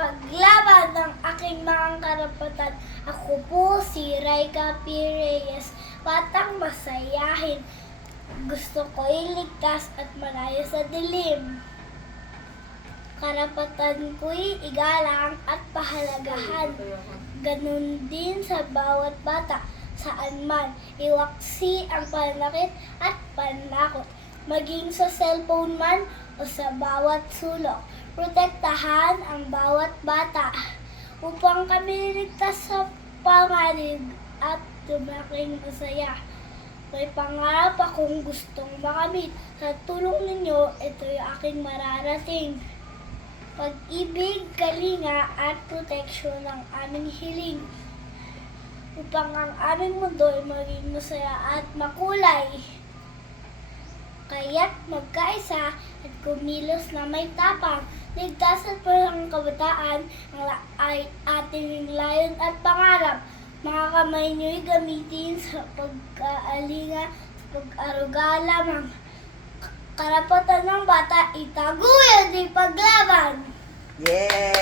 ipaglaban ng aking mga karapatan. Ako po si Raika P. Reyes, batang masayahin. Gusto ko iligtas at malayo sa dilim. Karapatan ko'y igalang at pahalagahan. Ganun din sa bawat bata, saan man, iwaksi ang panakit at panakot. Maging sa cellphone man o sa bawat sulok, protektahan ang bawat bata upang kami ligtas sa panganib at tumaking masaya. May pangarap akong gustong makamit. Sa tulong ninyo, ito'y aking mararating. Pag-ibig, kalinga at proteksyon ang aming hiling upang ang aming mundo ay maging masaya at makulay. Kaya't magkaisa at kumilos na may tapang, ligtas at parang kabataan ay ating layon at pangarap. Mga kamay niyo'y gamitin sa pag-aalinga, pag-aruga lamang. Karapatan ng bata, itaguyod, ipaglaban! Yeah!